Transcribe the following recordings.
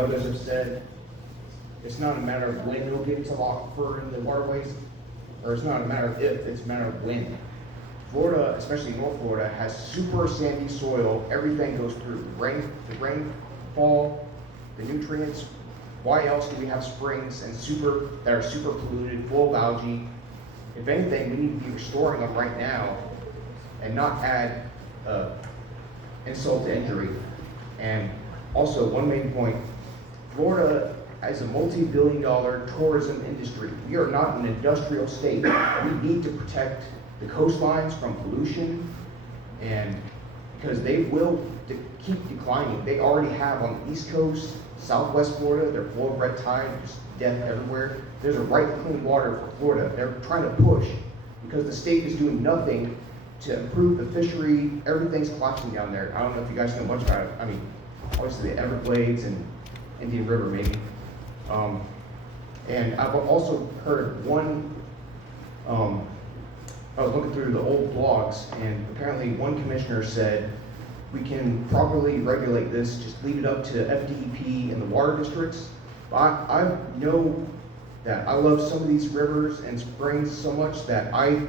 others have said, it's not a matter of when you'll get into the aquifer in the waterways, or it's not a matter of if, it's a matter of when. Florida, especially North Florida, has super sandy soil. Everything goes through the rainfall, the nutrients. Why else do we have springs and that are super polluted, full of algae? If anything, we need to be restoring them right now and not add insult to injury. And also, one main point, Florida has a multi-billion-dollar tourism industry. We are not an industrial state. We need to protect the coastlines from pollution, and because they will keep declining. They already have on the East Coast, Southwest Florida, they're full of red tide, there's death everywhere. There's a right to clean water for Florida. They're trying to push because the state is doing nothing to improve the fishery. Everything's collapsing down there. I don't know if you guys know much about it. I mean, obviously the Everglades and Indian River maybe. And I've also heard I was looking through the old blogs, and apparently one commissioner said, we can properly regulate this, just leave it up to FDEP and the water districts. I know that I love some of these rivers and springs so much that I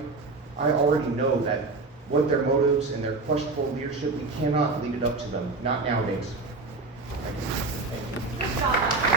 already know that what their motives and their questionable leadership, we cannot leave it up to them, not nowadays. Thank you. Good job.